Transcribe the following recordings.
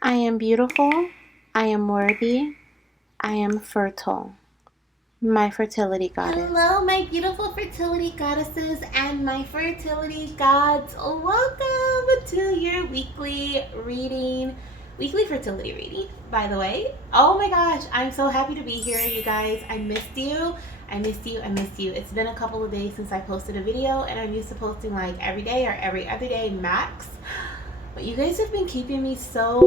I am beautiful. I am worthy. I am fertile. My fertility goddess. Hello, my beautiful fertility goddesses and my fertility gods. Welcome to your weekly fertility reading, by the way. Oh my gosh, I'm so happy to be here, you guys. I missed you. I missed you. I missed you. It's been a couple of days since I posted a video, and I'm used to posting like every day or every other day max. But you guys have been keeping me so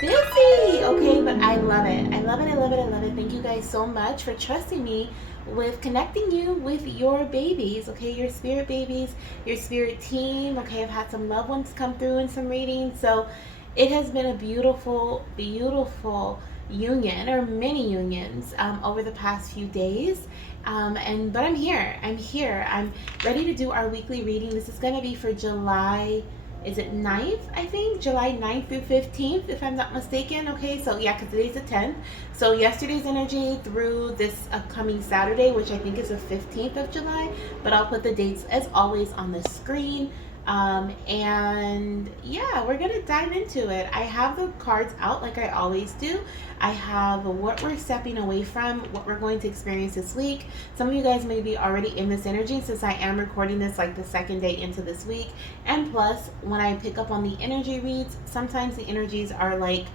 busy, okay? But I love it. I love it. I love it. I love it. Thank you guys so much for trusting me with connecting you with your babies, okay? Your spirit babies, your spirit team, okay? I've had some loved ones come through in some readings. So it has been a beautiful, beautiful union or many unions over the past few days. But I'm here. I'm here. I'm ready to do our weekly reading. This is going to be for July, is it 9th, I think? July 9th through 15th, if I'm not mistaken. Okay, so yeah, because today's the 10th. So yesterday's energy through this upcoming Saturday, which I think is the 15th of July. But I'll put the dates, as always, on the screen. And yeah, we're gonna dive into it. I have the cards out like I always do. I have what we're stepping away from, what we're going to experience this week. Some of you guys may be already in this energy since I am recording this like the second day into this week. And plus, when I pick up on the energy reads, sometimes the energies are like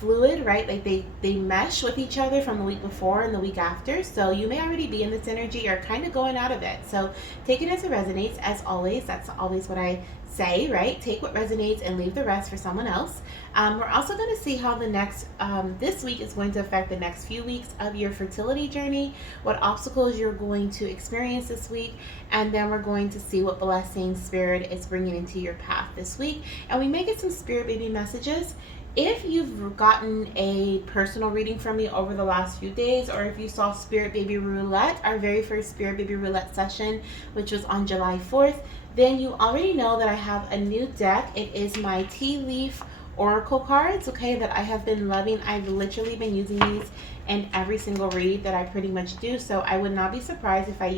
fluid, right? Like they mesh with each other from the week before and the week after. So you may already be in this energy or kind of going out of it. So take it as it resonates. As always, that's always what I say, right? Take what resonates and leave the rest for someone else. We're also going to see how the next this week is going to affect the next few weeks of your fertility journey, what obstacles you're going to experience this week, and then we're going to see what blessing spirit is bringing into your path this week. And we may get some spirit baby messages. If you've gotten a personal reading from me over the last few days, or if you saw Spirit Baby Roulette, our very first Spirit Baby Roulette session, which was on July 4th, then you already know that I have a new deck. It is my Tea Leaf Oracle cards, okay, that I have been loving. I've literally been using these in every single read that I pretty much do. So I would not be surprised if I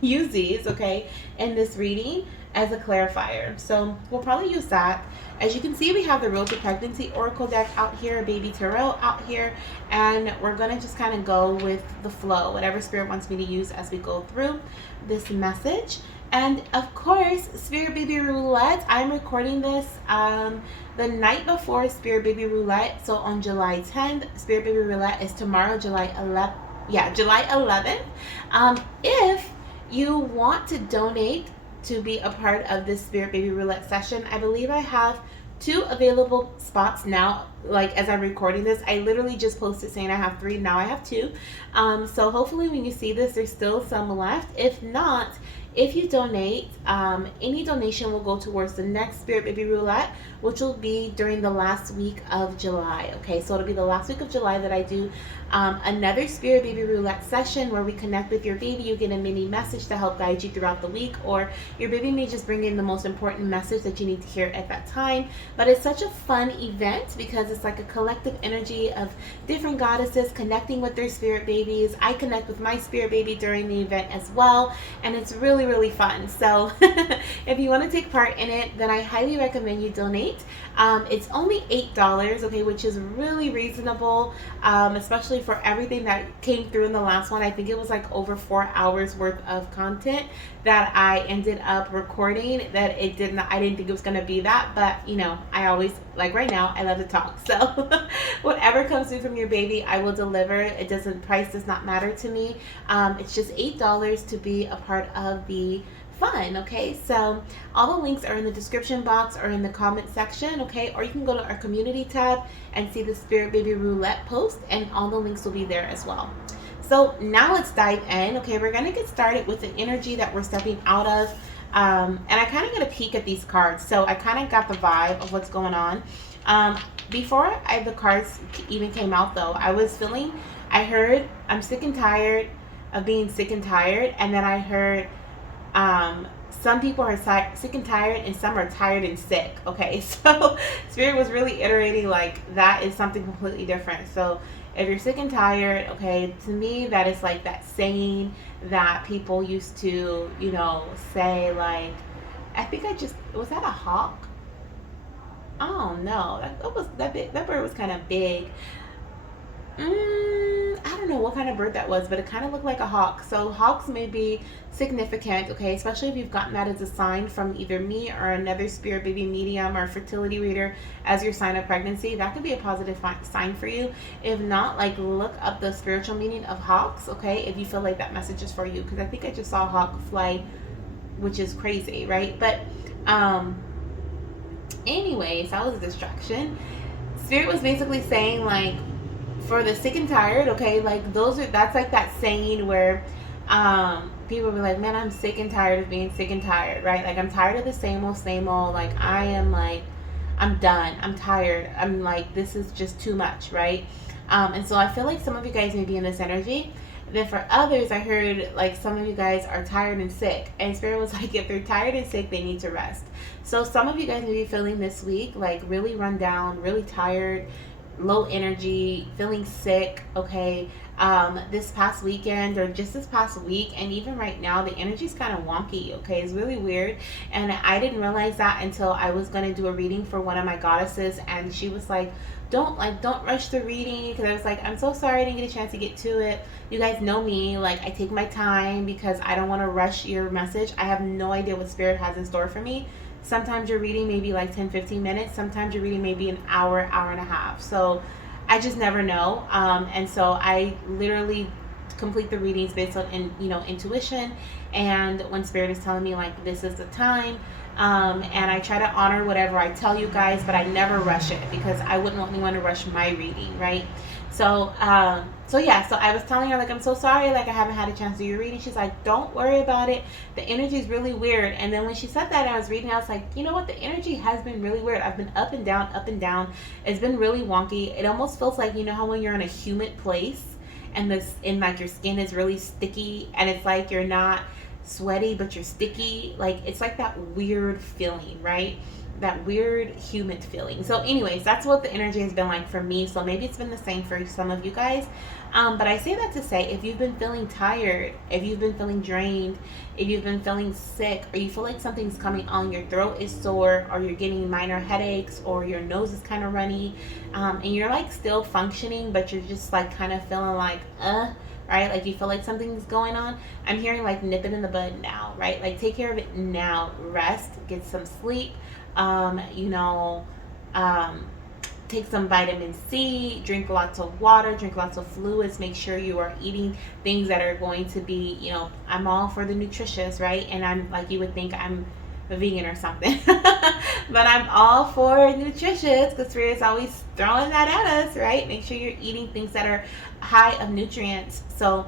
use these, okay, in this reading as a clarifier. So we'll probably use that. As you can see, we have the Road to Pregnancy Oracle deck out here, Baby Tarot out here, and we're going to just kind of go with the flow, whatever Spirit wants me to use as we go through this message. And of course, Spirit Baby Roulette, I'm recording this the night before Spirit Baby Roulette, so on July 10th. Spirit Baby Roulette is tomorrow, July 11th. Yeah, July 11th. If you want to donate to be a part of this Spirit Baby Roulette session, I believe I have 2 available spots now. Like as I'm recording this, I literally just posted saying I have 3. Now I have 2. So hopefully when you see this, there's still some left. If not, if you donate, any donation will go towards the next Spirit Baby Roulette, which will be during the last week of July. Okay, so it'll be the last week of July that I do another Spirit Baby Roulette session where we connect with your baby. You get a mini message to help guide you throughout the week, or your baby may just bring in the most important message that you need to hear at that time. But it's such a fun event because it's like a collective energy of different goddesses connecting with their spirit babies. I connect with my spirit baby during the event as well, and it's really, really fun. So if you want to take part in it, then I highly recommend you donate. It's only $8, okay, which is really reasonable, especially for everything that came through in the last one. I think it was like over 4 hours worth of content that I ended up recording. That I didn't think it was going to be that, but you know, I always, like right now, I love to talk. So whatever comes through from your baby, I will deliver. Price does not matter to me. It's just $8 to be a part of the fun. Okay, so all the links are in the description box or in the comment section, okay, or you can go to our community tab and see the Spirit Baby Roulette post, and all the links will be there as well. So now let's dive in. Okay, we're gonna get started with the energy that we're stepping out of, and I kind of get a peek at these cards, so I kind of got the vibe of what's going on. Before the cards even came out though, I heard I'm sick and tired of being sick and tired, and then I heard some people are sick and tired, and some are tired and sick. Okay, so Spirit was really iterating like that is something completely different. So if you're sick and tired, okay, to me that is like that saying that people used to, say, like, I think was that a hawk? Oh no, that bird was kind of big. I don't know what kind of bird that was, but it kind of looked like a hawk. So hawks may be significant, okay, especially if you've gotten that as a sign from either me or another spirit baby medium or fertility reader as your sign of pregnancy. That could be a positive sign for you. If not, like look up the spiritual meaning of hawks, okay, if you feel like that message is for you. Because I think I just saw a hawk fly, which is crazy, right? But um, anyways, that was a distraction. Spirit was basically saying like for the sick and tired, okay, like that's like that saying where people be like, man, I'm sick and tired of being sick and tired, right? Like I'm tired of the same old, like I am like I'm done, I'm tired, I'm like this is just too much, right? And so I feel like some of you guys may be in this energy. Then for others, I heard like some of you guys are tired and sick, and Spirit was like, if they're tired and sick, they need to rest. So some of you guys may be feeling this week like really run down, really tired, low energy, feeling sick, okay? This past weekend or just this past week, and even right now, the energy's kind of wonky, okay? It's really weird. And I didn't realize that until I was going to do a reading for one of my goddesses, and she was like, don't rush the reading, because I was like, I'm so sorry I didn't get a chance to get to it. You guys know me, like I take my time because I don't want to rush your message. I have no idea what spirit has in store for me. Sometimes you're reading maybe like 10-15 minutes. Sometimes you're reading maybe an hour and a half. So I just never know. And so I literally complete the readings based on intuition, and when spirit is telling me like this is the time, and I try to honor whatever I tell you guys, but I never rush it because I wouldn't want anyone to rush my reading, right? So yeah, so I was telling her like I'm so sorry, like I haven't had a chance to do your reading. She's like, don't worry about it. The energy is really weird. And then when she said that, I was reading. I was like, you know what? The energy has been really weird. I've been up and down, up and down. It's been really wonky. It almost feels like how when you're in a humid place and like your skin is really sticky, and it's like you're not sweaty but you're sticky. Like it's like that weird feeling, right? That weird humid feeling. So anyways, that's what the energy has been like for me. So maybe it's been the same for some of you guys. But I say that to say, if you've been feeling tired, if you've been feeling drained, if you've been feeling sick, or you feel like something's coming on, your throat is sore, or you're getting minor headaches, or your nose is kind of runny, and you're like still functioning, but you're just like kind of feeling like, right? Like you feel like something's going on. I'm hearing like nip it in the bud now, right? Like take care of it now. Rest, get some sleep, um, you know, um, take some vitamin C, drink lots of water, drink lots of fluids, make sure you are eating things that are going to be, I'm all for the nutritious, right? And I'm like, you would think I'm a vegan or something, but I'm all for nutritious because Spirit's always throwing that at us, right? Make sure you're eating things that are high of nutrients. So,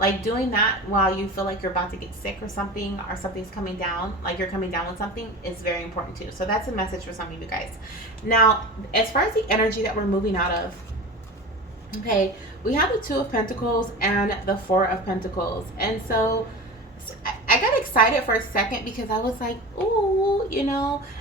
like doing that while you feel like you're about to get sick or something's coming down, like you're coming down with something, is very important too. So that's a message for some of you guys. Now, as far as the energy that we're moving out of, okay, we have the Two of Pentacles and the Four of Pentacles. And so I got excited for a second because I was like, ooh,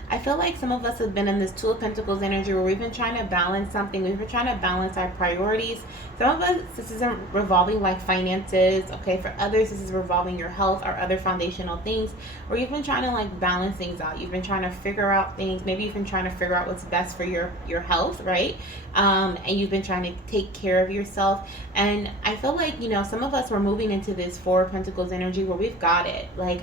I feel like some of us have been in this Two of Pentacles energy where we've been trying to balance something. We've been trying to balance our priorities. Some of us, this isn't revolving like finances, okay? For others, this is revolving your health or other foundational things where you've been trying to like balance things out. You've been trying to figure out things. Maybe you've been trying to figure out what's best for your health, right? And you've been trying to take care of yourself. And I feel like, some of us were moving into this Four of Pentacles energy where we've got it. Like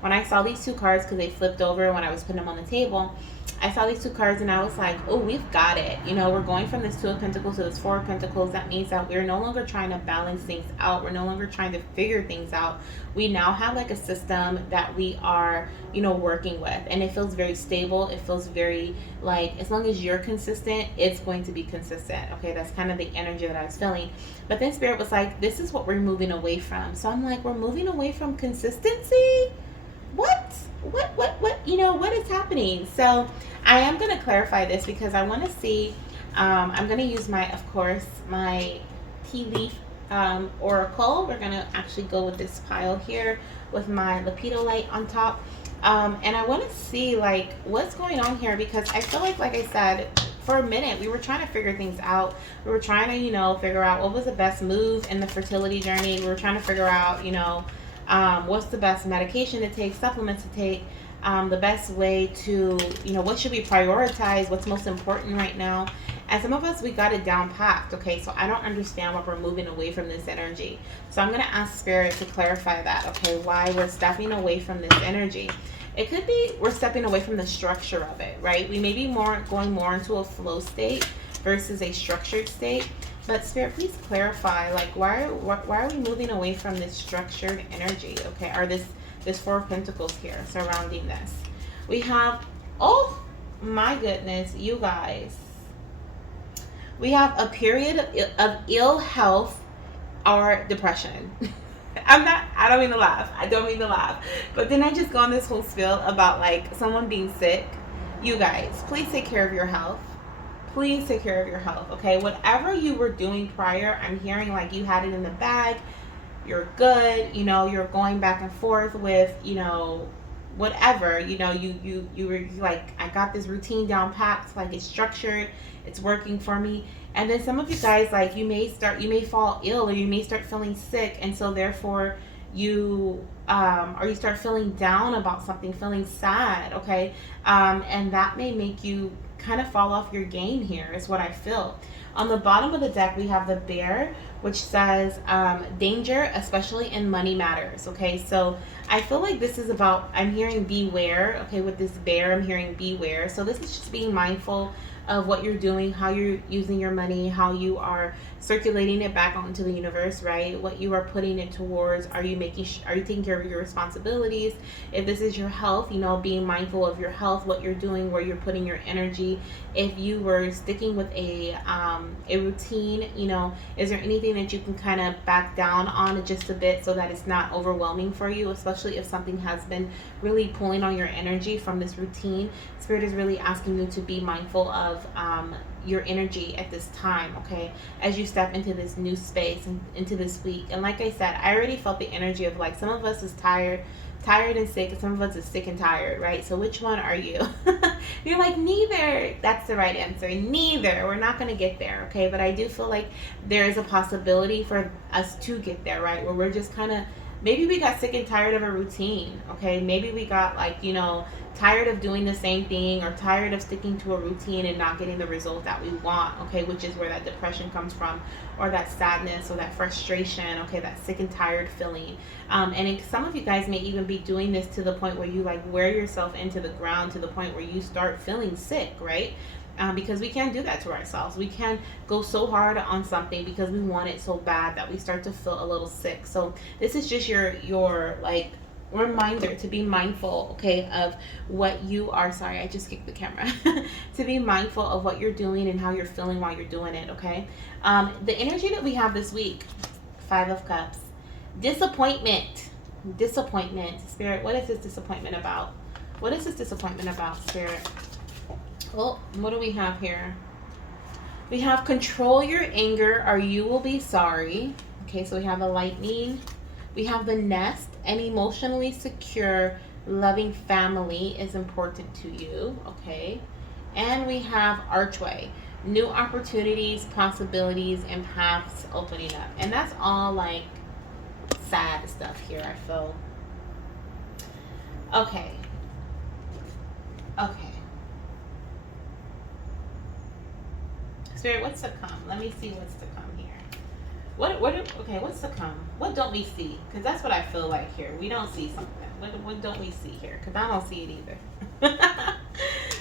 when I saw these two cards, because they flipped over when I was putting them on the table, I saw these two cards and I was like, oh, we've got it. We're going from this Two of Pentacles to this Four of Pentacles. That means that we're no longer trying to balance things out. We're no longer trying to figure things out. We now have like a system that we are, working with. And it feels very stable. It feels very like, as long as you're consistent, it's going to be consistent. Okay, that's kind of the energy that I was feeling. But then Spirit was like, this is what we're moving away from. So I'm like, we're moving away from consistency? What what is happening? So I am going to clarify this because I want to see, I'm going to use my tea leaf oracle. We're going to actually go with this pile here with my lepidolite on top, and I want to see like what's going on here, because I feel like I said, for a minute we were trying to figure things out. We were trying to figure out what was the best move in the fertility journey. We were trying to figure out what's the best medication to take, supplements to take. the best way to, what should we prioritize, what's most important right now. And some of us, we got it down packed, okay? So I don't understand why we're moving away from this energy. So I'm going to ask Spirit to clarify that, okay? Why we're stepping away from this energy. It could be we're stepping away from the structure of it, right? We may be going more into a flow state versus a structured state. But Spirit, please clarify, like, why are we moving away from this structured energy, okay? Or this Four of Pentacles here surrounding this. We have, oh my goodness, you guys. We have a period of ill health or depression. I don't mean to laugh. But then I just go on this whole spiel about like someone being sick. You guys, please take care of your health. Please take care of your health, okay? Whatever you were doing prior, I'm hearing like you had it in the bag. You're good. You're going back and forth with, whatever. You were like, I got this routine down packed, like it's structured, it's working for me. And then some of you guys, like, you may fall ill, or you may start feeling sick, and so therefore you start feeling down about something, feeling sad, okay? And that may make you kind of fall off your game here, is what I feel. On the bottom of the deck, we have the Bear, which says danger, especially in money matters, okay? So I feel like this is about, I'm hearing beware, okay? With this Bear, I'm hearing beware. So this is just being mindful of what you're doing, how you're using your money, how you are circulating it back onto the universe, right? What you are putting it towards. Are you taking care of your responsibilities? If this is your health, being mindful of your health, what you're doing, where you're putting your energy. If you were sticking with a routine, is there anything that you can kind of back down on just a bit so that it's not overwhelming for you, especially if something has been really pulling on your energy from this routine? Spirit is really asking you to be mindful of your energy at this time, okay, as you step into this new space and into this week. And like I said, I already felt the energy of like some of us is tired and sick, and some of us is sick and tired, right? So which one are you? You're like, neither. That's the right answer. Neither. We're not going to get there, okay? But I do feel like there is a possibility for us to get there, right? Where we're just kind of, maybe we got sick and tired of a routine, okay? Maybe we got like, tired of doing the same thing, or tired of sticking to a routine and not getting the result that we want, okay? Which is where that depression comes from, or that sadness, or that frustration, okay? That sick and tired feeling. Some of you guys may even be doing this to the point where you like wear yourself into the ground, to the point where you start feeling sick, right? Because we can't do that to ourselves. We can't go so hard on something because we want it so bad that we start to feel a little sick. So this is just your like reminder to be mindful, okay, of what you are. Sorry, I just kicked the camera. To be mindful of what you're doing and how you're feeling while you're doing it, okay? The energy that we have this week, 5 of Cups, disappointment. Spirit, what is this disappointment about? Spirit? Well, what do we have here? We have control your anger or you will be sorry. Okay, so we have the Lightning. We have the Nest. An emotionally secure, loving family is important to you. Okay. And we have Archway. New opportunities, possibilities, and paths opening up. And that's all like sad stuff here, I feel. Okay. Spirit, what's to come? Let me see what's to come here. What's to come? What don't we see? Because that's what I feel like here. We don't see something. What don't we see here? Because I don't see it either.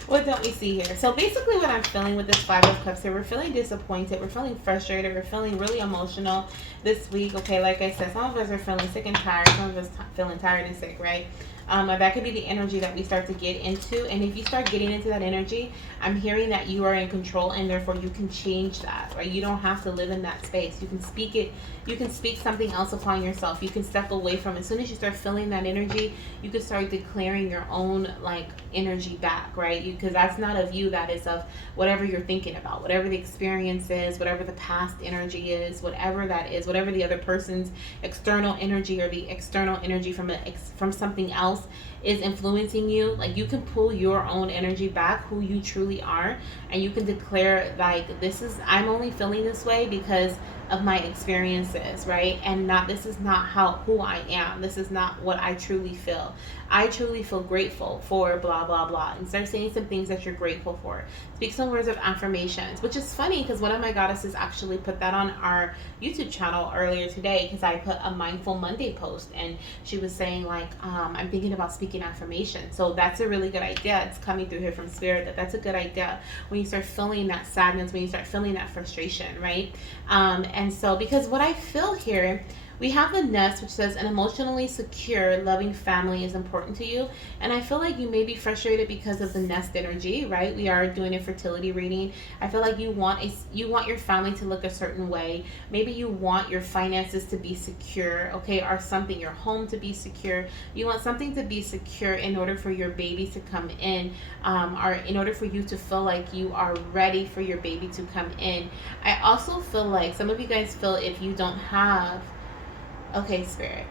What don't we see here? So basically what I'm feeling with this 5 of Cups here, we're feeling disappointed. We're feeling frustrated. We're feeling really emotional this week. Okay, like I said, some of us are feeling sick and tired. Some of us feeling tired and sick, right? That could be the energy that we start to get into. And if you start getting into that energy, I'm hearing that you are in control and therefore you can change that, right? You don't have to live in that space. You can speak it. You can speak something else upon yourself. You can step away from it. As soon as you start feeling that energy, you can start declaring your own like energy back, right? Because that's not of you, that is of whatever you're thinking about, whatever the experience is, whatever the past energy is, whatever that is, whatever the other person's external energy or the external energy from something else else is influencing you, like you can pull your own energy back, who you truly are, and you can declare like, this is, I'm only feeling this way because of my experiences, right? And not, this is not who I am. This is not what I truly feel. I truly feel grateful for blah blah blah, and start saying some things that you're grateful for. Speak some words of affirmations, which is funny because one of my goddesses actually put that on our YouTube channel earlier today, because I put a Mindful Monday post, and she was saying like, I'm thinking about speaking affirmations. So that's a really good idea. It's coming through here from Spirit that that's a good idea when you start feeling that sadness, when you start feeling that frustration, right? And so, because what I feel here, we have the nest, which says an emotionally secure, loving family is important to you. And I feel like you may be frustrated because of the nest energy, right? We are doing a fertility reading. I feel like you want your family to look a certain way. Maybe you want your finances to be secure, okay, or something, your home to be secure. You want something to be secure in order for your baby to come in, or in order for you to feel like you are ready for your baby to come in. I also feel like some of you guys feel if you don't have, okay, Spirit.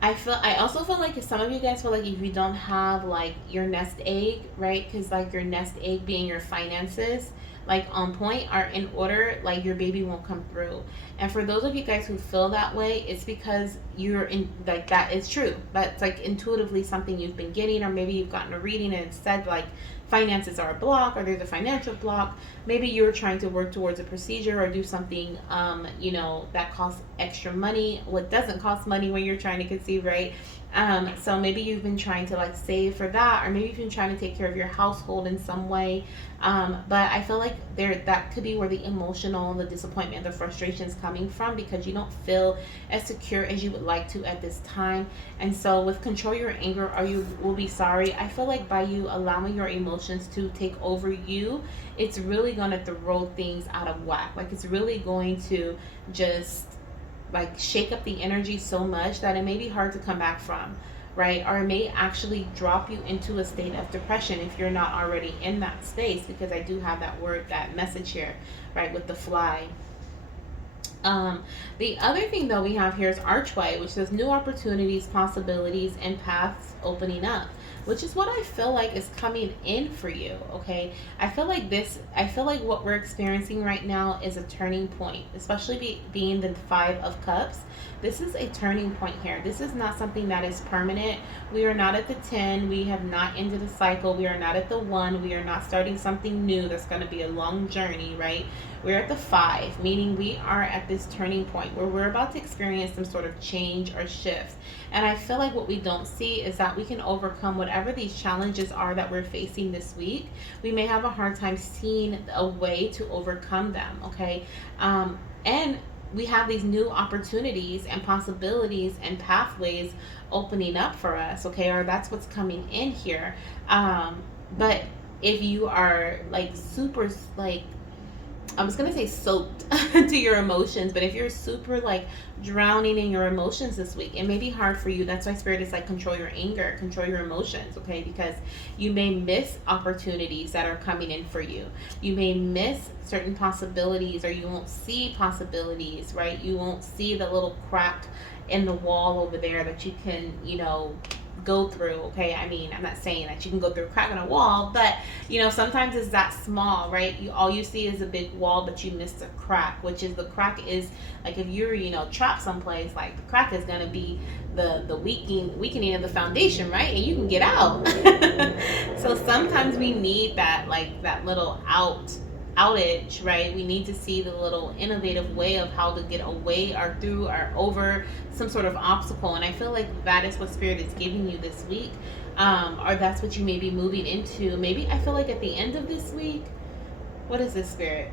I also feel like if some of you guys feel like if you don't have like your nest egg, right? Because like your nest egg being your finances, like on point, are in order, like your baby won't come through. And for those of you guys who feel that way, it's because you're in, like, that is true. That's like intuitively something you've been getting, or maybe you've gotten a reading and it said like finances are a block, or there's a financial block. Maybe you're trying to work towards a procedure or do something, that costs extra money. What doesn't cost money when you're trying to conceive, right? So maybe you've been trying to like save for that, or maybe you've been trying to take care of your household in some way. But I feel like that could be where the emotional, the disappointment, the frustration is coming from, because you don't feel as secure as you would like to at this time. And so with control your anger, or you will be sorry, I feel like by you allowing your emotions to take over you, it's really going to throw things out of whack. Like it's really going to just like shake up the energy so much that it may be hard to come back from, right? Or it may actually drop you into a state of depression if you're not already in that space, because I do have that word, that message here, right, with the fly. The other thing though we have here is archway, which says new opportunities, possibilities, and paths opening up, which is what I feel like is coming in for you, okay? I feel like what we're experiencing right now is a turning point, especially being the 5 of Cups. This is a turning point here. This is not something that is permanent. We are not at the 10. We have not ended a cycle. We are not at the 1. We are not starting something new that's going to be a long journey, right? We're at the 5, meaning we are at this turning point where we're about to experience some sort of change or shift. And I feel like what we don't see is that we can overcome whatever these challenges are that we're facing this week. We may have a hard time seeing a way to overcome them, okay? And we have these new opportunities and possibilities and pathways opening up for us, okay? Or that's what's coming in here. But if you are like super, like, I was gonna say soaked to your emotions, but if you're super like drowning in your emotions this week, it may be hard for you. That's why Spirit is like, control your anger, control your emotions, okay? Because you may miss opportunities that are coming in for you. You may miss certain possibilities, or you won't see possibilities, right? You won't see the little crack in the wall over there that you can, go through, okay? I mean, I'm not saying that you can go through a crack in a wall, but sometimes it's that small, right? All you see is a big wall, but you missed a crack, which is, the crack is like, if you're trapped someplace, like the crack is going to be the weakening of the foundation, right? And you can get out. So sometimes we need that, like that little outage, right? We need to see the little innovative way of how to get away or through or over some sort of obstacle. And I feel like that is what Spirit is giving you this week, or that's what you may be moving into. Maybe I feel like at the end of this week, what is this, Spirit?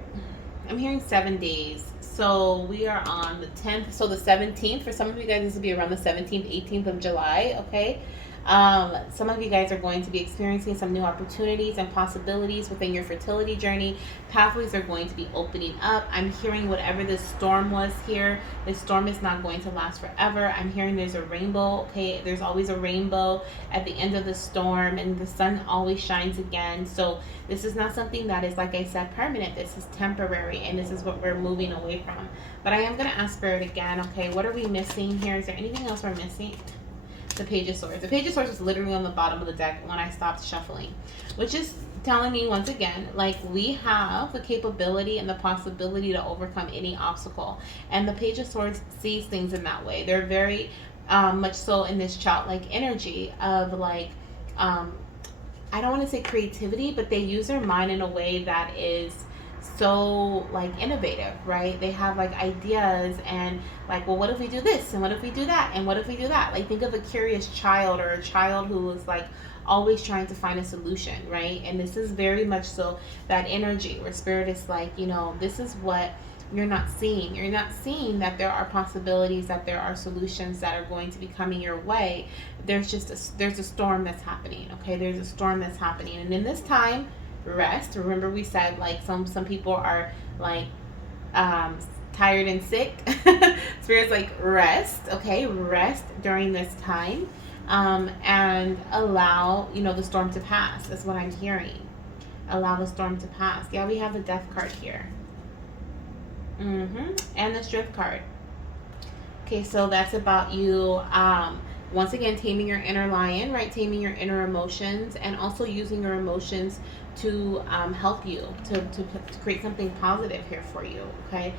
I'm hearing 7 days. So we are on the 10th. So the 17th, for some of you guys, this will be around the 17th, 18th of July, okay? Some of you guys are going to be experiencing some new opportunities and possibilities within your fertility journey. Pathways are going to be opening up. I'm hearing whatever this storm was here, this storm is not going to last forever. I'm hearing there's a rainbow, okay? There's always a rainbow at the end of the storm, and the sun always shines again. So this is not something that is, like I said, permanent. This is temporary, and this is what we're moving away from. But I am going to ask Spirit again, okay, what are we missing here? Is there anything else we're missing? The Page of Swords. The Page of Swords was literally on the bottom of the deck when I stopped shuffling, which is telling me once again, like, we have the capability and the possibility to overcome any obstacle. And the Page of Swords sees things in that way. They're very much so in this childlike energy of like, I don't want to say creativity, but they use their mind in a way that is so like innovative, right? They have like ideas and like, well, what if we do this, and what if we do that, and what if we do that? Like, think of a curious child, or a child who is like always trying to find a solution, right? And this is very much so that energy where Spirit is like, you know, this is what you're not seeing. You're not seeing that there are possibilities, that there are solutions that are going to be coming your way. There's a storm that's happening, okay? There's a storm that's happening, and in this time, rest. Remember, we said like some people are like tired and sick. Spirit's like, rest, okay? Rest during this time, and allow, you know, the storm to pass. That's what I'm hearing. Allow the storm to pass. Yeah, we have the Death card here. And the Strength card. Okay, so that's about you, once again, taming your inner lion, right? Taming your inner emotions, and also using your emotions to help you to create something positive here for you, okay?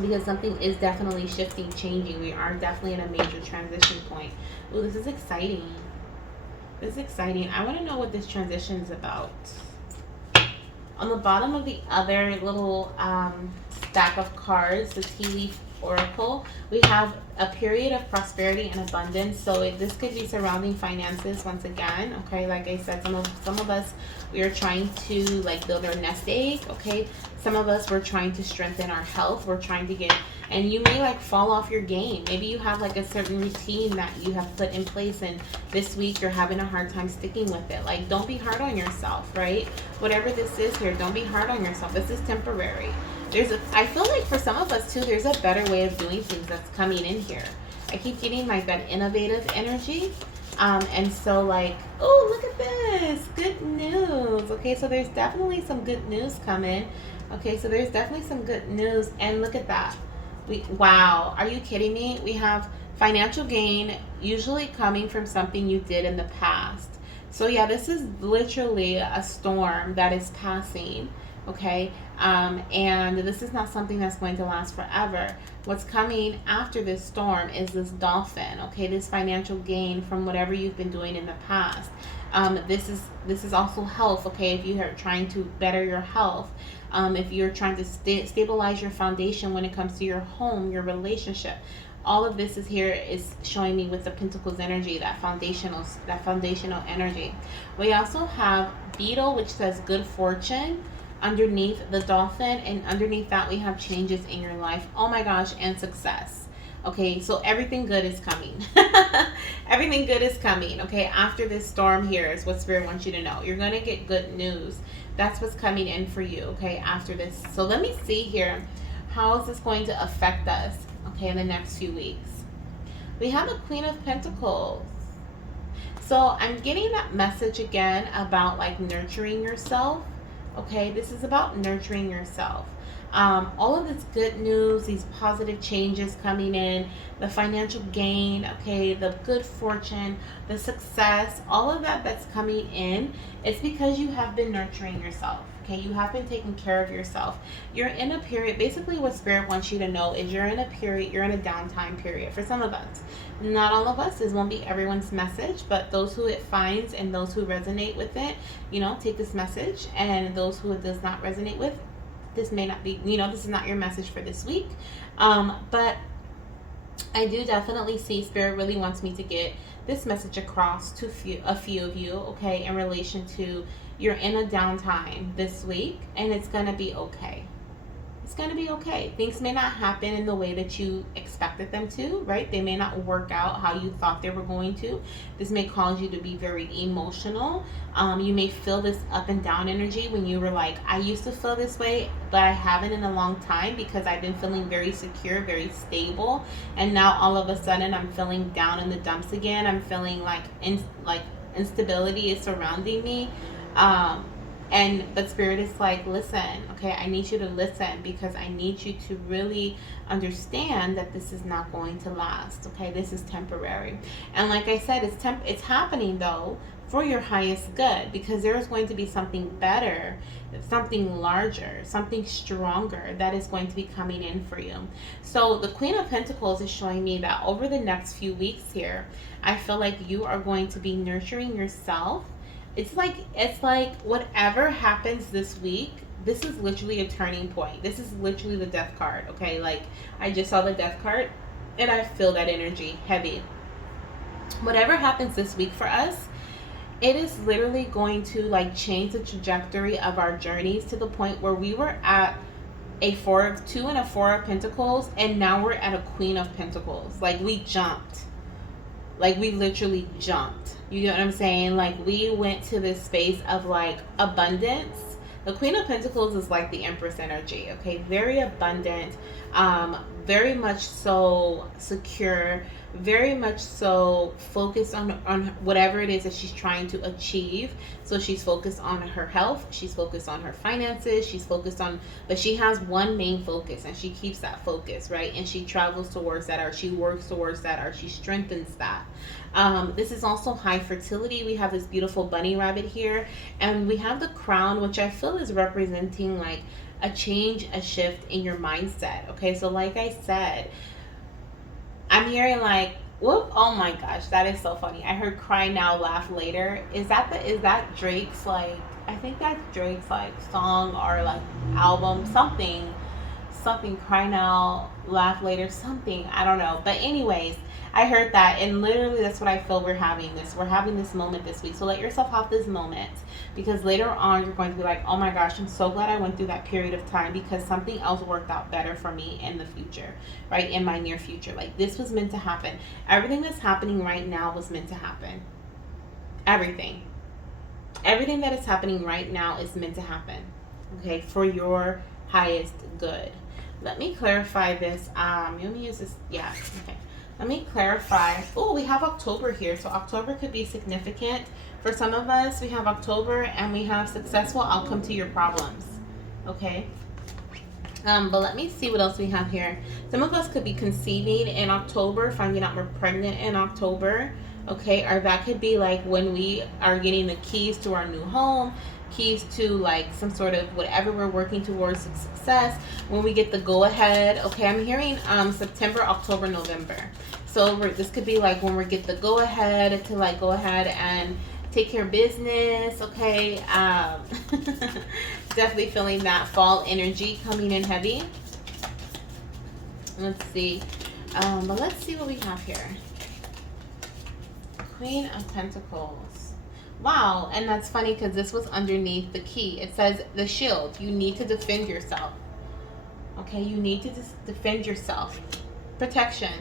Because something is definitely shifting, changing. We are definitely in a major transition point. Oh, this is exciting. This is exciting. I want to know what this transition is about. On the bottom of the other little stack of cards, the Tea Leaf Oracle, we have a period of prosperity and abundance. So this could be surrounding finances once again, okay? Like I said, some of us, we are trying to like build our nest egg, okay? Some of us, we're trying to strengthen our health. We're trying to get, and you may like fall off your game. Maybe you have like a certain routine that you have put in place, and this week you're having a hard time sticking with it. Like, don't be hard on yourself, right? Whatever this is here, don't be hard on yourself. This is temporary. I feel like for some of us too, there's a better way of doing things that's coming in here. I keep getting like that innovative energy. And so like, oh, look at this, good news. Okay, so there's definitely some good news coming. Okay, so there's definitely some good news. And look at that. Wow, are you kidding me? We have financial gain, usually coming from something you did in the past. So yeah, this is literally a storm that is passing. Okay, and this is not something that's going to last forever. What's coming after this storm is this dolphin, okay, this financial gain from whatever you've been doing in the past. This is also health, okay, if you are trying to better your health, if you're trying to stabilize your foundation when it comes to your home, your relationship. All of this is here is showing me with the Pentacles energy, that foundational energy. We also have Beetle, which says good fortune underneath the dolphin, and underneath that we have changes in your life. Oh my gosh, and success. Okay, so everything good is coming. Everything good is coming. Okay, after this storm here is what Spirit wants you to know. You're going to get good news. That's what's coming in for you, okay, after this. So let me see here. How is this going to affect us, okay, in the next few weeks? We have a Queen of Pentacles. So I'm getting that message again about like nurturing yourself. Okay, this is about nurturing yourself. All of this good news, these positive changes coming in, the financial gain, okay, the good fortune, the success, all of that that's coming in, it's because you have been nurturing yourself. Okay, you have been taking care of yourself. You're in a period, basically what Spirit wants you to know is you're in a period, you're in a downtime period for some of us. Not all of us, this won't be everyone's message, but those who it finds and those who resonate with it, you know, take this message, and those who it does not resonate with, this may not be, you know, this is not your message for this week. But I do definitely see Spirit really wants me to get this message across to a few of you, okay, in relation to you're in a downtime this week, and it's going to be okay. it's going to be okay. Things may not happen in the way that you expected them to, right? They may not work out how you thought they were going to. This may cause you to be very emotional. You may feel this up and down energy when you were like, I used to feel this way, but I haven't in a long time because I've been feeling very secure, very stable. And now all of a sudden I'm feeling down in the dumps again. I'm feeling like instability is surrounding me. Um, but spirit is like, listen, okay, I need you to listen because I need you to really understand that this is not going to last. Okay, this is temporary. And like I said, it's happening though for your highest good, because there is going to be something better, something larger, something stronger that is going to be coming in for you. So the Queen of Pentacles is showing me that over the next few weeks here, I feel like you are going to be nurturing yourself. It's like whatever happens this week, this is literally a turning point. This is literally the death card, okay? Like, I just saw the death card and I feel that energy heavy. Whatever happens this week for us, it is literally going to like change the trajectory of our journeys to the point where we were at a two and a four of pentacles, and now we're at a Queen of Pentacles. Like, we jumped. Like, we literally jumped. You get what I'm saying? Like, we went to this space of like abundance. The Queen of Pentacles is like the Empress energy, okay? Very abundant, very much so secure, very much so focused on whatever it is that she's trying to achieve. So she's focused on her health, she's focused on her finances, she's focused on, but she has one main focus and she keeps that focus, right? And she travels towards that, or she works towards that, or she strengthens that. This is also high fertility. We have this beautiful bunny rabbit here, and we have the crown, which I feel is representing like a change, a shift in your mindset. Okay, so like I said, I'm hearing like, whoop, oh my gosh, that is so funny. I heard cry now, laugh later. Is that Drake's like, I think that's Drake's like song or like album, something cry now, laugh later, something, I don't know. But anyways, I heard that, and literally that's what I feel we're having this moment this week. So let yourself have this moment, because later on you're going to be like, oh my gosh, I'm so glad I went through that period of time because something else worked out better for me in the future, right? In my near future. Like, this was meant to happen. Everything that's happening right now was meant to happen. Everything that is happening right now is meant to happen, okay, for your highest good. Let me clarify this. Let me use this. Yeah, okay. Let me clarify. Oh, we have October here. So October could be significant. For some of us, we have October and we have successful outcome to your problems. Okay. But let me see what else we have here. Some of us could be conceiving in October, finding out we're pregnant in October. Okay, or that could be like when we are getting the keys to our new home, keys to like some sort of whatever we're working towards success, when we get the go ahead. Okay, I'm hearing September, October, November. So this could be like when we get the go ahead to like go ahead and take care of business. Okay, definitely feeling that fall energy coming in heavy. Let's see, but let's see what we have here. Queen of Pentacles. Wow, and that's funny because this was underneath the key. It says the shield. You need to defend yourself. Okay, you need to defend yourself. Protection.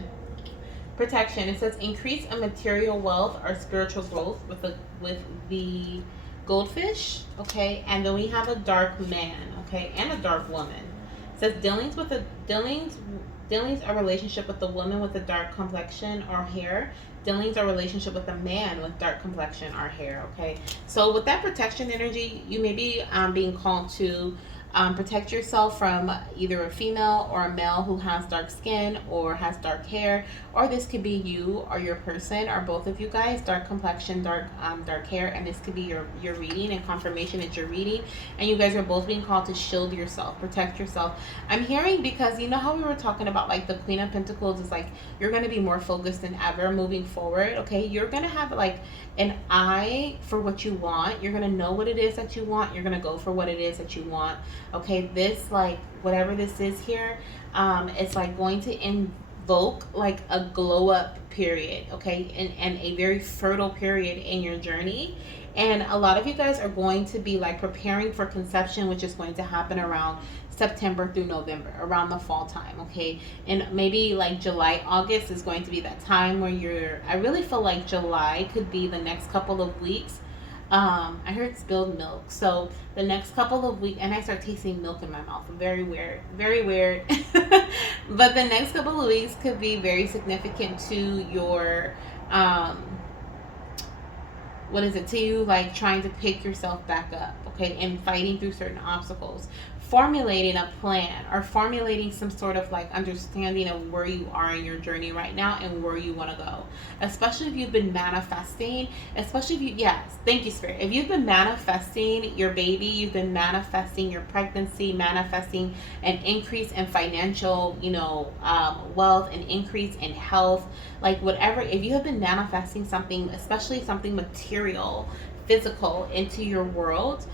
Protection. It says increase in material wealth or spiritual growth with the goldfish. Okay, and then we have a dark man. Okay, and a dark woman. It says dealings a relationship with a woman with a dark complexion or hair. Dealings a relationship with a man with dark complexion or hair. Okay, so with that protection energy, you may be being called to protect yourself from either a female or a male who has dark skin or has dark hair, or this could be you or your person or both of you guys, dark complexion, dark hair, and this could be your reading and confirmation that you're reading, and you guys are both being called to shield yourself, protect yourself. I'm hearing, because you know how we were talking about like the Queen of Pentacles is like you're going to be more focused than ever moving forward. Okay, you're going to have like an eye for what you want. You're going to know what it is that you want. You're going to go for what it is that you want. Okay, this like whatever this is here, it's like going to invoke like a glow up period, okay, and a very fertile period in your journey. And a lot of you guys are going to be like preparing for conception, which is going to happen around September through November, around the fall time, okay? And maybe like July, August is going to be that time where I really feel like July could be the next couple of weeks. I heard spilled milk. So the next couple of weeks, and I start tasting milk in my mouth. Very weird. Very weird. But the next couple of weeks could be very significant to your, what is it, to you, like trying to pick yourself back up, okay, and fighting through certain obstacles, formulating a plan or formulating some sort of like understanding of where you are in your journey right now and where you want to go. Especially if you've been manifesting, especially if you, yes, thank you, Spirit. If you've been manifesting your baby, you've been manifesting your pregnancy, manifesting an increase in financial, wealth, an increase in health, like whatever, if you have been manifesting something, especially something material, physical, into your world,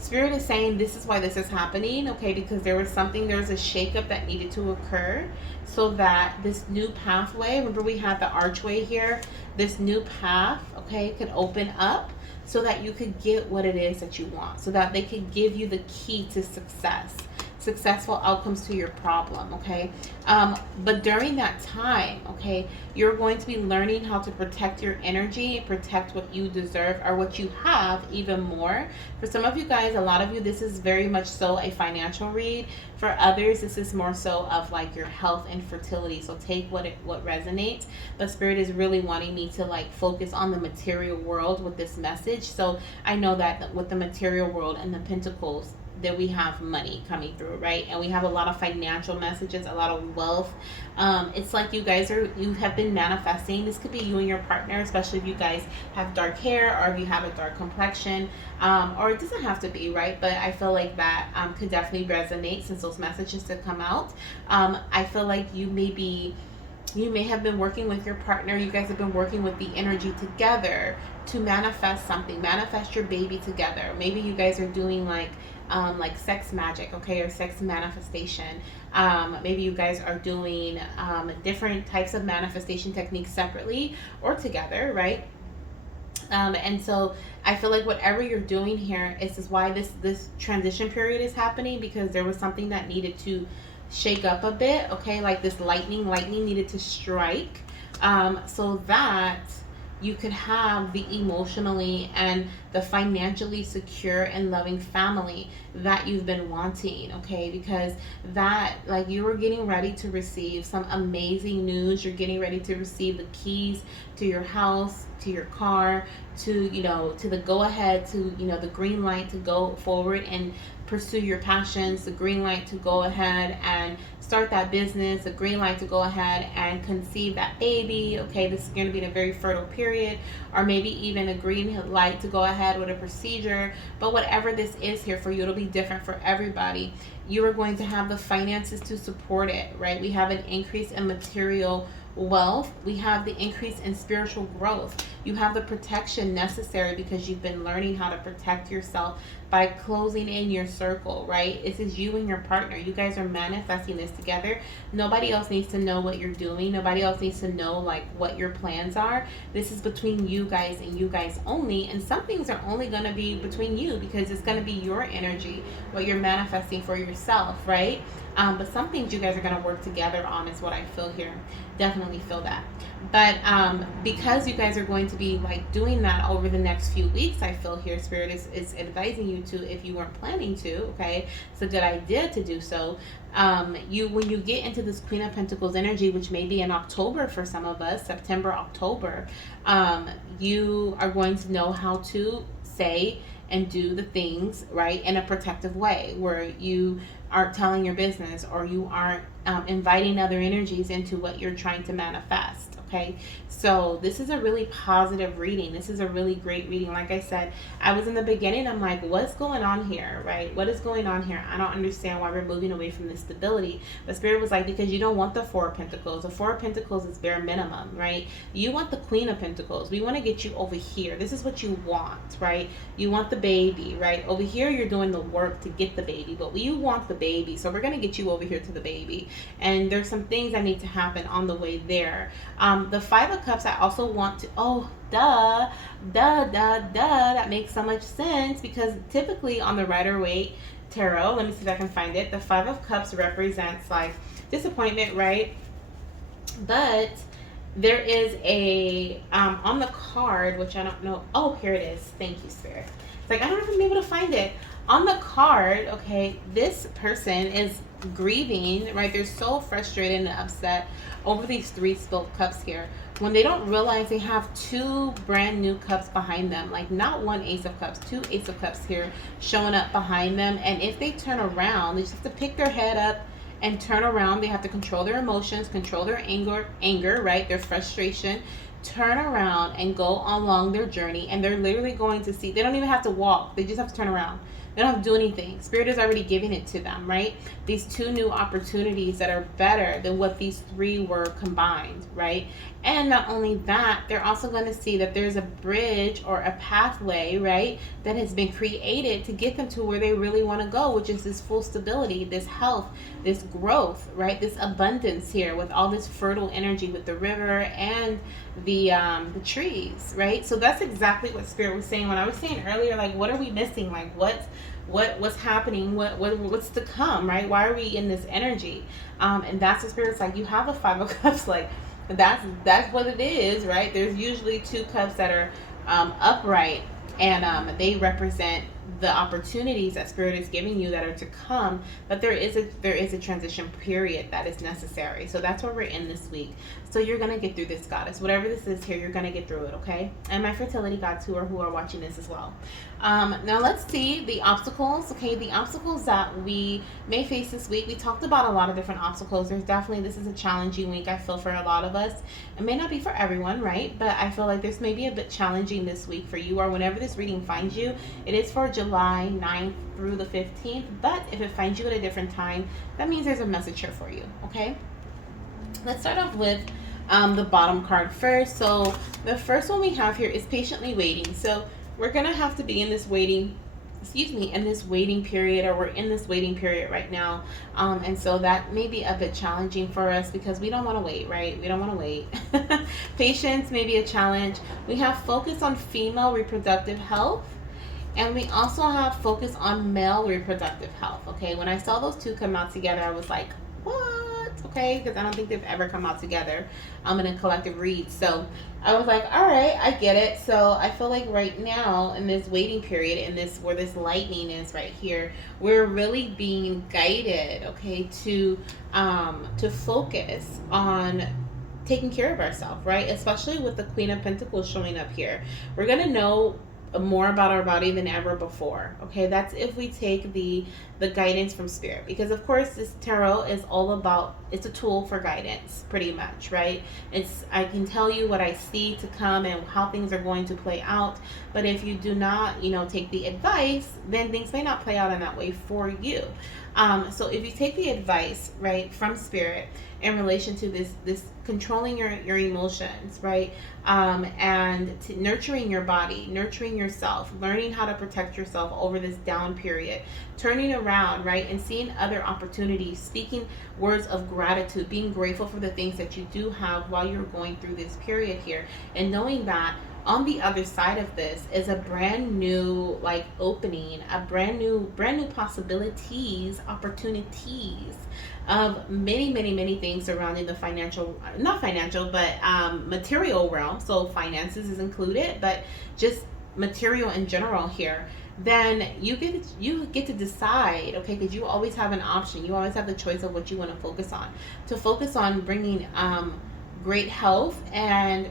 Spirit is saying this is why this is happening, okay? Because there's a shakeup that needed to occur so that this new pathway, remember we had the archway here, this new path, okay, could open up so that you could get what it is that you want, so that they could give you the key to successful outcomes to your problem, okay? But during that time, okay, you're going to be learning how to protect your energy, protect what you deserve or what you have even more. For some of you guys, a lot of you, this is very much so a financial read. For others, this is more so of like your health and fertility. So take what resonates. But Spirit is really wanting me to like focus on the material world with this message. So I know that with the material world and the pentacles, that we have money coming through, right? And we have a lot of financial messages, a lot of wealth. It's like you have been manifesting. This could be you and your partner, especially if you guys have dark hair or if you have a dark complexion, or it doesn't have to be, right? But I feel like that could definitely resonate since those messages have come out. I feel like you may have been working with your partner. You guys have been working with the energy together to manifest something, manifest your baby together. Maybe you guys are doing like sex magic, okay, or sex manifestation. Maybe you guys are doing different types of manifestation techniques separately or together, right? And so I feel like whatever you're doing here is why this transition period is happening, because there was something that needed to shake up a bit, okay, like this lightning needed to strike, so that you could have the emotionally and the financially secure and loving family that you've been wanting, okay? Because that, like, you were getting ready to receive some amazing news. You're getting ready to receive the keys to your house, to your car, to, to the go ahead, to, the green light to go forward and pursue your passions, the green light to go ahead and start that business, the green light to go ahead and conceive that baby. Okay, this is going to be in a very fertile period, or maybe even a green light to go ahead with a procedure. But whatever this is here for you, it'll be different for everybody. You are going to have the finances to support it, right? We have an increase in material wealth. We have the increase in spiritual growth. You have the protection necessary because you've been learning how to protect yourself by closing in your circle, right? This is you and your partner. You guys are manifesting this together. Nobody else needs to know what you're doing. Nobody else needs to know like what your plans are. This is between you guys and you guys only. And some things are only going to be between you because it's going to be your energy, what you're manifesting for yourself, right? But some things you guys are going to work together on is what I feel here. Definitely feel that. But because you guys are going to be like doing that over the next few weeks, I feel here Spirit is advising you to, if you weren't planning to, okay, it's a good idea to do so. When you get into this Queen of Pentacles energy, which may be in October for some of us, September, October, you are going to know how to say and do the things, right, in a protective way where you aren't telling your business or you aren't inviting other energies into what you're trying to manifest. Okay, so this is a really positive reading. This is a really great reading. Like I said, I was in the beginning, I'm like, what's going on here, right? What is going on here? I don't understand why we're moving away from this stability. But Spirit was like, because you don't want the Four of Pentacles. The Four of Pentacles is bare minimum, right? You want the Queen of Pentacles. We want to get you over here. This is what you want, right? You want the baby, right? Over here, you're doing the work to get the baby, but you want the baby. So we're going to get you over here to the baby. And there's some things that need to happen on the way there. The Five of Cups, I also want to, oh, that makes so much sense, because typically on the Rider-Waite Tarot, let me see if I can find it, the Five of Cups represents like disappointment, right? But there is a on the card, which I don't know. Oh, here it is. Thank you, Spirit. It's like I don't know if I'm able to find it on the card. Okay, this person is grieving, right? They're so frustrated and upset over these three spilled cups here, when they don't realize they have two brand new cups behind them. Like, not one Ace of Cups, two Ace of Cups here showing up behind them. And if they turn around, they just have to pick their head up and turn around. They have to control their emotions, control their anger, right? Their frustration. Turn around and go along their journey, and they're literally going to see. They don't even have to walk. They just have to turn around. They don't have to do anything. Spirit is already giving it to them, right? These two new opportunities that are better than what these three were combined, right? And not only that, they're also going to see that there's a bridge or a pathway, right, that has been created to get them to where they really want to go, which is this full stability, this health, this growth, right? This abundance here with all this fertile energy with the river and the trees, right? So that's exactly what Spirit was saying when I was saying earlier, like, what are we missing? Like, what's happening? What's to come, right? Why are we in this energy? And that's what Spirit's like. You have a Five of Cups, like, that's what it is, right? There's usually two cups that are upright, and they represent the opportunities that Spirit is giving you that are to come. But there is a transition period that is necessary. So that's where we're in this week. So you're gonna get through this, Goddess. Whatever this is here, you're gonna get through it, okay? And my fertility gods who are watching this as well. Now let's see the obstacles. Okay, the obstacles that we may face this week. We talked about a lot of different obstacles. This is a challenging week, I feel, for a lot of us. It may not be for everyone, right? But I feel like this may be a bit challenging this week for you, or whenever this reading finds you. It is for July 9th through the 15th, but if it finds you at a different time, that means there's a message here for you, okay? Let's start off with the bottom card first. So the first one we have here is patiently waiting. So we're gonna have to be in this waiting period, or we're in this waiting period right now. And so that may be a bit challenging for us because we don't want to wait, right? We don't want to wait. Patience may be a challenge. We have focus on female reproductive health, and we also have focus on male reproductive health. Okay, when I saw those two come out together, I was like, what? Okay, because I don't think they've ever come out together in a collective read. So I was like, all right, I get it. So I feel like right now in this waiting period, in this where this lightning is right here, we're really being guided, okay, to focus on taking care of ourselves, right? Especially with the Queen of Pentacles showing up here. We're gonna know more about our body than ever before. Okay, that's if we take the guidance from Spirit, because of course this tarot is all about, it's a tool for guidance pretty much, right? I can tell you what I see to come and how things are going to play out, but if you do not take the advice, then things may not play out in that way for you. So if you take the advice, right, from Spirit in relation to this controlling your emotions, right, and nurturing your body, nurturing yourself, learning how to protect yourself over this down period, turning around, right, and seeing other opportunities, speaking words of gratitude, being grateful for the things that you do have while you're going through this period here, and knowing that on the other side of this is a brand new opening, a brand new possibilities, opportunities of many things surrounding the not financial, but material realm. So finances is included, but just material in general here. Then you get to decide, okay, because you always have an option. You always have the choice of what you want to focus on. To focus on bringing great health and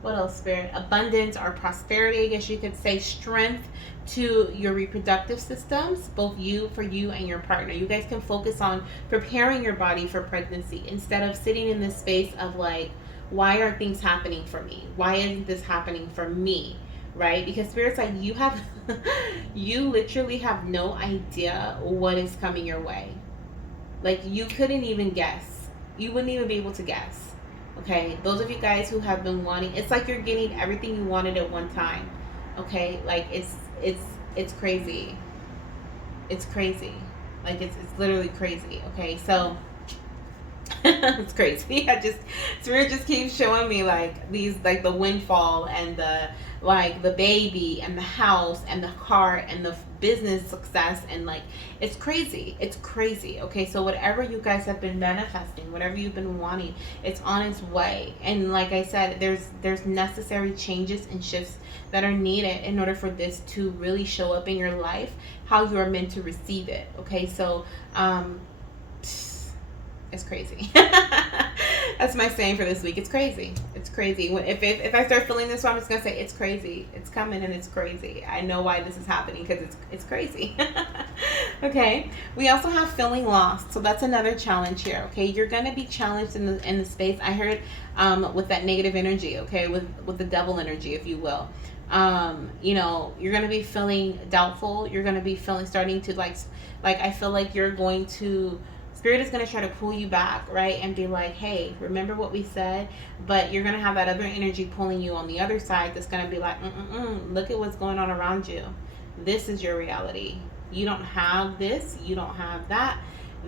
what else, Spirit? Abundance or prosperity, I guess you could say, strength to your reproductive systems, both for you and your partner. You guys can focus on preparing your body for pregnancy instead of sitting in this space of like, why are things happening for me? Why isn't this happening for me? Right? Because Spirit's like, you literally have no idea what is coming your way. Like, you couldn't even guess. You wouldn't even be able to guess. Okay, those of you guys who have been wanting, it's like you're getting everything you wanted at one time. Okay, like it's crazy. It's crazy. Like it's literally crazy. Okay, so it's crazy. Spirit just keeps showing me like these, like the windfall and the, like the baby and the house and the car and the business success, and like it's crazy. It's crazy. Okay, so whatever you guys have been manifesting, whatever you've been wanting, it's on its way. And like I said, there's necessary changes and shifts that are needed in order for this to really show up in your life how you are meant to receive it. Okay, so it's crazy. That's my saying for this week. It's crazy. It's crazy. If I start feeling this, I'm just gonna say it's crazy. It's coming and it's crazy. I know why this is happening because it's crazy. Okay. We also have feeling lost, so that's another challenge here. Okay, you're gonna be challenged in the space. I heard with that negative energy. Okay, with the devil energy, if you will. You know, you're gonna be feeling doubtful. You're gonna be starting to like I feel like you're going to. Spirit is going to try to pull you back, right? And be like, hey, remember what we said? But you're going to have that other energy pulling you on the other side that's going to be like, look at what's going on around you. This is your reality. You don't have this. You don't have that.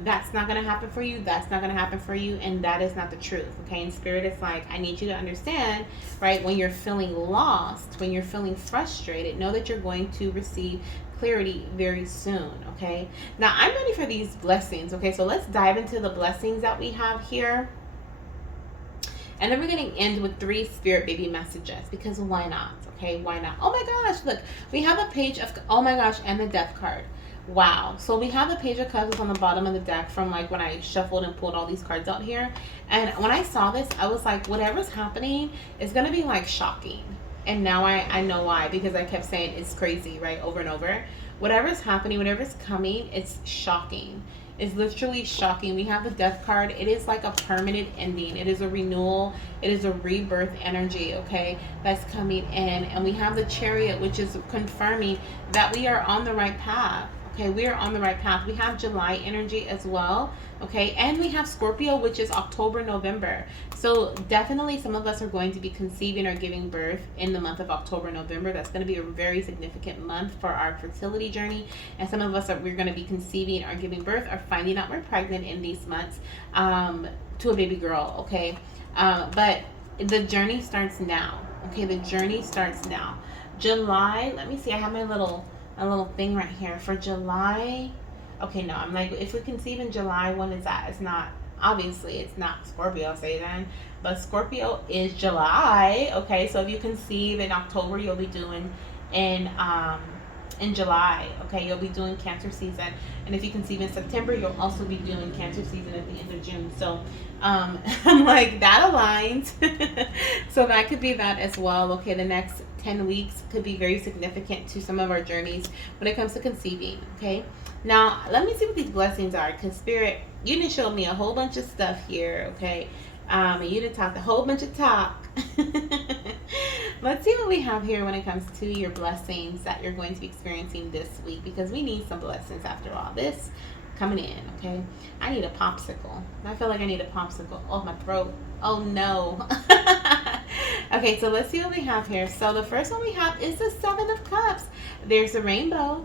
That's not going to happen for you. That's not going to happen for you. And that is not the truth, okay? And Spirit is like, I need you to understand, right? When you're feeling lost, when you're feeling frustrated, know that you're going to receive clarity very soon. Okay, now I'm ready for these blessings. Okay, so let's dive into the blessings that we have here, and then we're going to end with 3 spirit baby messages, because why not? Okay, why not? Oh my gosh, look, we have a page of, oh my gosh, and the death card. Wow. So we have the page of cups on the bottom of the deck from like when I shuffled and pulled all these cards out here, and when I saw this, I was like, whatever's happening is going to be like shocking. And now I know why, because I kept saying it's crazy, right, over and over. Whatever's happening, whatever's coming, it's shocking. It's literally shocking. We have the death card. It is like a permanent ending. It is a renewal. It is a rebirth energy, okay, that's coming in. And we have the chariot, which is confirming that we are on the right path. Okay, we are on the right path. We have July energy as well. Okay, and we have Scorpio, which is October, November. So definitely some of us are going to be conceiving or giving birth in the month of October, November. That's going to be a very significant month for our fertility journey. And some of us we're going to be conceiving or giving birth or finding out we're pregnant in these months to a baby girl. Okay, but the journey starts now. Okay, the journey starts now. July. Let me see. I have my little thing right here for July. Okay, no, I'm like, if we conceive in July, when is that? It's not, obviously, it's not Scorpio, say then, but Scorpio is July. Okay, so if you conceive in October, you'll be doing in July. Okay, you'll be doing Cancer season, and if you conceive in September, you'll also be doing Cancer season at the end of June. So I'm like, that aligns. So that could be that as well. Okay, the next 10 weeks could be very significant to some of our journeys when it comes to conceiving. Okay, now let me see what these blessings are, because Spirit, you didn't show me a whole bunch of stuff here. Okay, and you didn't talk a whole bunch of talk. Let's see what we have here when it comes to your blessings that you're going to be experiencing this week, because we need some blessings after all this coming in. Okay, I need a popsicle. I feel like I need a popsicle. Oh, my throat. Oh no. Okay, so let's see what we have here. So the first one we have is the 7 of Cups. There's a rainbow.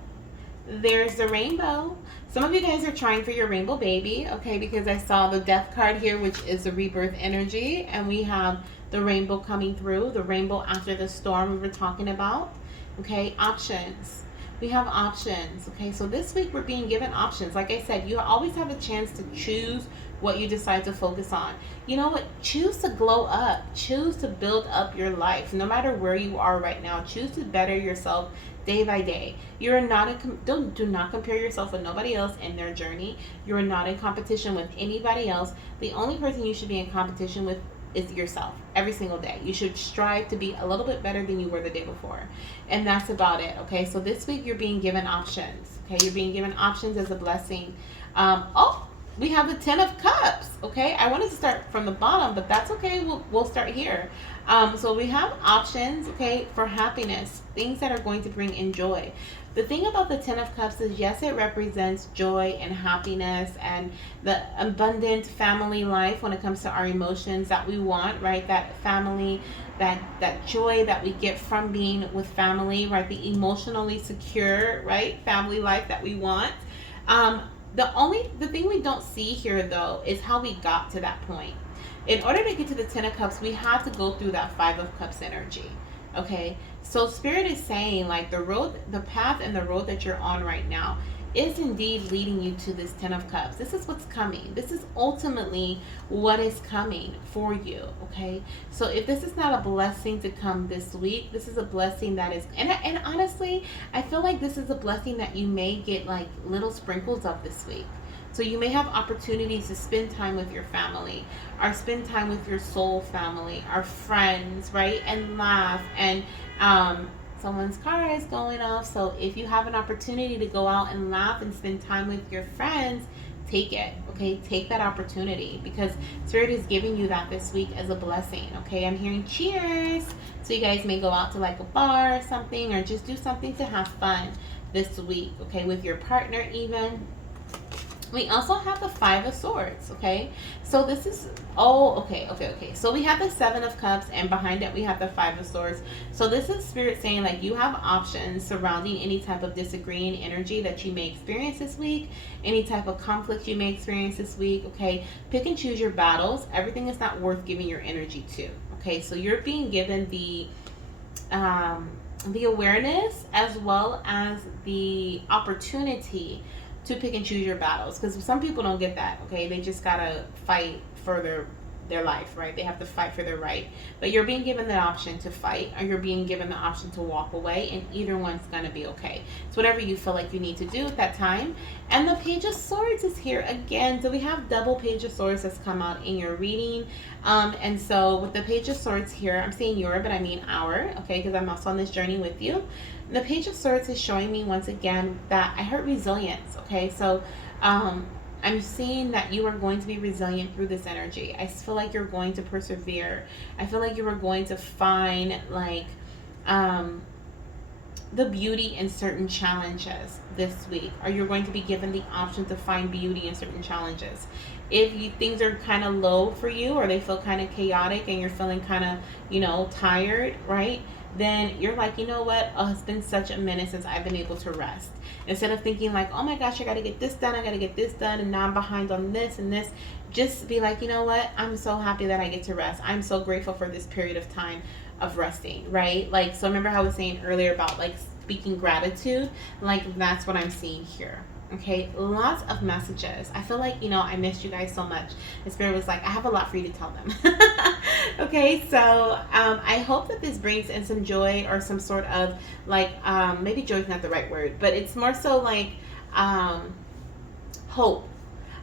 There's the rainbow. Some of you guys are trying for your rainbow baby, okay, because I saw the death card here, which is the rebirth energy, and we have the rainbow coming through, the rainbow after the storm we were talking about. Okay, options. We have options. Okay, so this week we're being given options. Like I said, you always have a chance to choose what you decide to focus on. You know what? Choose to glow up. Choose to build up your life. No matter where you are right now, choose to better yourself day by day. You're not do not compare yourself with nobody else in their journey. You're not in competition with anybody else. The only person you should be in competition with is yourself every single day. You should strive to be a little bit better than you were the day before. And that's about it. Okay, so this week you're being given options. Okay, you're being given options as a blessing. We have the 10 of Cups. Okay, I wanted to start from the bottom, but that's okay. We'll start here. So we have options, okay, for happiness, things that are going to bring in joy. The thing about the Ten of Cups is, yes, it represents joy and happiness and the abundant family life when it comes to our emotions that we want, right? That family, that joy that we get from being with family, right? The emotionally secure, right? Family life that we want. Um, the thing we don't see here though is how we got to that point. In order to get to the Ten of Cups, we have to go through that Five of Cups energy. Okay, so Spirit is saying like the road, the path, and the road that you're on right now is indeed leading you to this Ten of Cups. This is what's coming. This is ultimately what is coming for you. Okay, so if this is not a blessing to come this week, this is a blessing that is, and honestly, I feel like this is a blessing that you may get like little sprinkles of this week. So you may have opportunities to spend time with your family, or spend time with your soul family, or friends, right? And laugh. And someone's car is going off. So if you have an opportunity to go out and laugh and spend time with your friends, take it. Okay, take that opportunity, because Spirit is giving you that this week as a blessing. Okay, I'm hearing cheers. So you guys may go out to like a bar or something, or just do something to have fun this week. Okay, with your partner even. We also have the Five of Swords, okay? So this is, okay. So we have the Seven of Cups, and behind it we have the Five of Swords. So this is Spirit saying like you have options surrounding any type of disagreeing energy that you may experience this week, any type of conflict you may experience this week, okay? Pick and choose your battles. Everything is not worth giving your energy to, okay? So you're being given the awareness as well as the opportunity to pick and choose your battles, because some people don't get that. Okay, they just gotta fight for their life, right? They have to fight for their right, but you're being given the option to fight, or you're being given the option to walk away, and either one's gonna be okay. It's whatever you feel like you need to do at that time. And the Page of Swords is here again. So we have double Page of Swords that's come out in your reading. And so with the Page of Swords here, I'm saying your, but I mean our, okay, because I'm also on this journey with you. The Page of Swords is showing me once again that I heard resilience, okay? So I'm seeing that you are going to be resilient through this energy. I feel like you're going to persevere. I feel like you are going to find like the beauty in certain challenges this week, or you're going to be given the option to find beauty in certain challenges. If things are kind of low for you, or they feel kind of chaotic, and you're feeling kind of, tired, right? Then you're like, you know what? Oh, it's been such a minute since I've been able to rest. Instead of thinking like, oh my gosh, I got to get this done, and now I'm behind on this and this. Just be like, you know what? I'm so happy that I get to rest. I'm so grateful for this period of time of resting, right? Like, so remember how I was saying earlier about like speaking gratitude? Like, that's what I'm seeing here. Okay, lots of messages. I feel like, I missed you guys so much. The Spirit was like, I have a lot for you to tell them. Okay, so I hope that this brings in some joy, or some sort of like, maybe joy is not the right word, but it's more so like hope.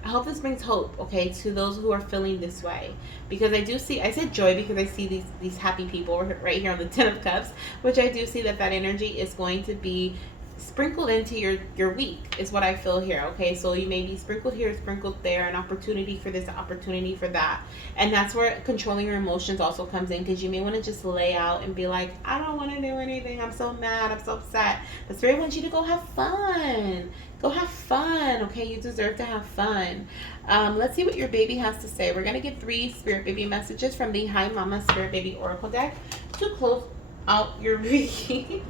I hope this brings hope, okay, to those who are feeling this way. Because I said joy because I see these happy people right here on the Ten of Cups, which I do see that energy is going to be sprinkled into your week, is what I feel here. Okay, so you may be sprinkled here, sprinkled there, an opportunity for this, opportunity for that. And that's where controlling your emotions also comes in, because you may want to just lay out and be like, I don't want to do anything, I'm so mad, I'm so upset. The Spirit wants you to go have fun. Go have fun, okay? You deserve to have fun. Let's see what your baby has to say. We're going to get 3 Spirit Baby messages from the Hi Mama Spirit Baby Oracle deck to close out your reading.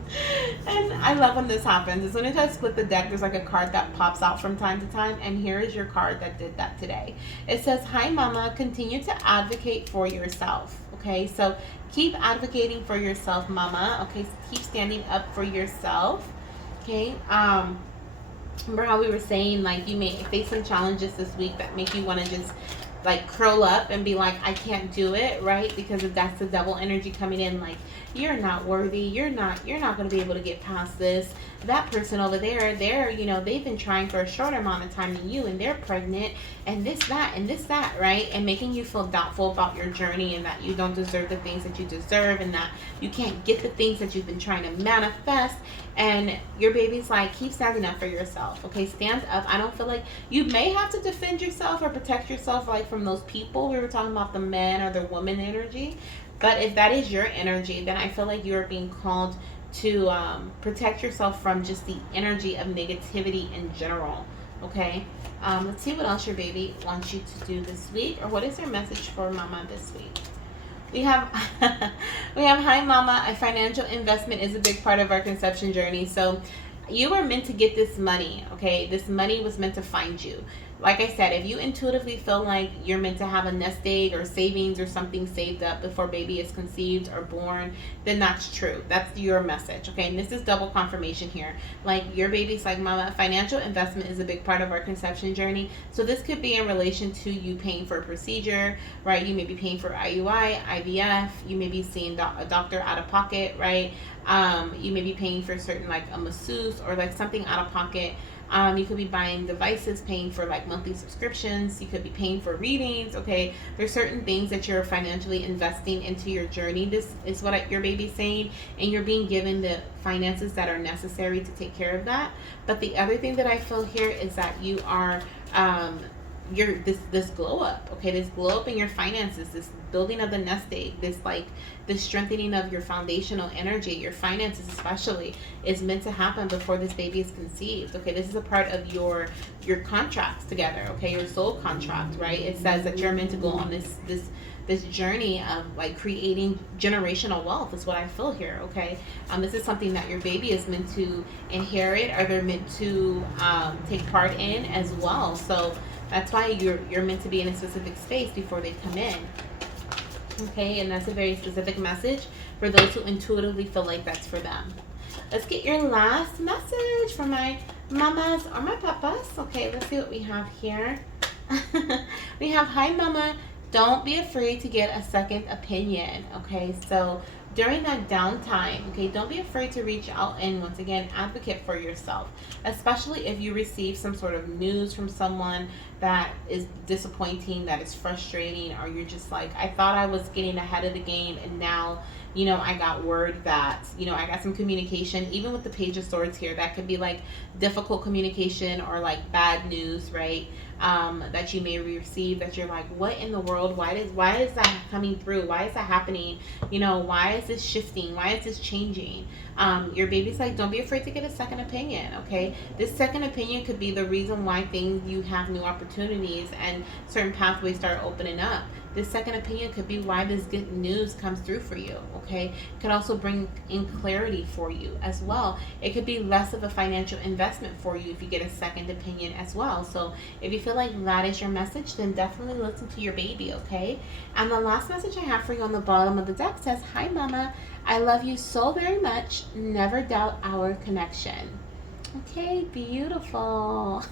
And I love when this happens. As soon as I split the deck, there's like a card that pops out from time to time, and here is your card that did that today. It says, Hi Mama, continue to advocate for yourself. Okay, so keep advocating for yourself, Mama. Okay, keep standing up for yourself. Okay, remember how we were saying like you may face some challenges this week that make you want to just like curl up and be like, I can't do it, right? Because if that's the double energy coming in, like, you're not worthy, you're not going to be able to get past this. That person over there, they've been trying for a shorter amount of time than you, and they're pregnant, and this, that, right? And making you feel doubtful about your journey, and that you don't deserve the things that you deserve, and that you can't get the things that you've been trying to manifest. And your baby's like, keep standing up for yourself. Okay, stand up. I don't feel like you may have to defend yourself or protect yourself, like from those people. We were talking about the men or the woman energy. But if that is your energy, then I feel like you're being called protect yourself from just the energy of negativity in general. Okay. Let's see what else your baby wants you to do this week, or what is your message for mama this week. We have we have, hi mama, a financial investment is a big part of our conception journey. So you were meant to get this money, okay? This money was meant to find you. Like I said, if you intuitively feel like you're meant to have a nest egg or savings or something saved up before baby is conceived or born, then that's true. That's your message, okay? And this is double confirmation here. Like your baby's like, mama, financial investment is a big part of our conception journey. So this could be in relation to you paying for a procedure, right? You may be paying for IUI, IVF. You may be seeing a doctor out of pocket, right? You may be paying for certain, like a masseuse or like something out of pocket. You could be buying devices, paying for like monthly subscriptions. You could be paying for readings. Okay, there's certain things that you're financially investing into your journey. This is what your baby's saying, and you're being given the finances that are necessary to take care of that. But the other thing that I feel here is that you are your this glow up, okay, this glow up in your finances, this building of the nest egg, this strengthening of your foundational energy, your finances especially, is meant to happen before this baby is conceived. Okay, this is a part of your contracts together, okay, your soul contract, right? It says that you're meant to go on this journey of like creating generational wealth is what I feel here, okay? This is something that your baby is meant to inherit, or they're meant to take part in as well. So that's why you're meant to be in a specific space before they come in. Okay, and that's a very specific message for those who intuitively feel like that's for them. Let's get your last message for my mamas or my papas. Okay, let's see what we have here. We have, hi mama, don't be afraid to get a second opinion. Okay, so during that downtime, okay, don't be afraid to reach out and once again advocate for yourself, especially if you receive some sort of news from someone that is disappointing, that is frustrating, or you're just like, I thought I was getting ahead of the game and now, you know, I got word that, you know, I got some communication, even with the Page of Swords here, that could be like difficult communication or like bad news, right? That you may receive, that you're like, what in the world? Why is that coming through? Why is that happening? You know, why is this shifting? Why is this changing? Your baby's like, don't be afraid to get a second opinion, okay? This second opinion could be the reason why you have new opportunities and certain pathways start opening up. This second opinion could be why this good news comes through for you, okay? It could also bring in clarity for you as well. It could be less of a financial investment for you if you get a second opinion as well. So if you feel like that is your message, then definitely listen to your baby, okay? And the last message I have for you on the bottom of the deck says, hi mama, I love you so very much. Never doubt our connection. Okay, beautiful.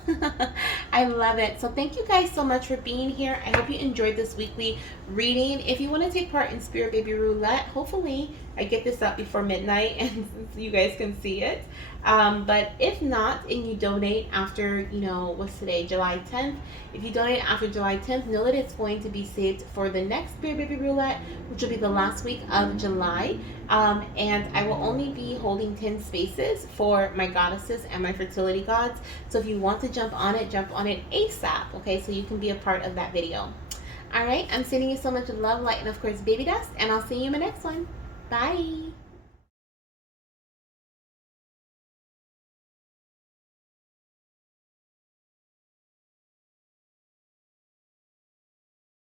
I love it. So thank you guys so much for being here. I hope you enjoyed this weekly reading. If you want to take part in Spirit Baby Roulette, hopefully I get this up before midnight and you guys can see it. But if not, and you donate after, you know, what's today, July 10th, if you donate after July 10th, know that it's going to be saved for the next Spirit Baby Roulette, which will be the last week of July. And I will only be holding 10 spaces for my goddesses and my fertility gods. So if you want to jump on it ASAP, okay? So you can be a part of that video. All right, I'm sending you so much love, light, and of course, baby dust, and I'll see you in my next one. Bye.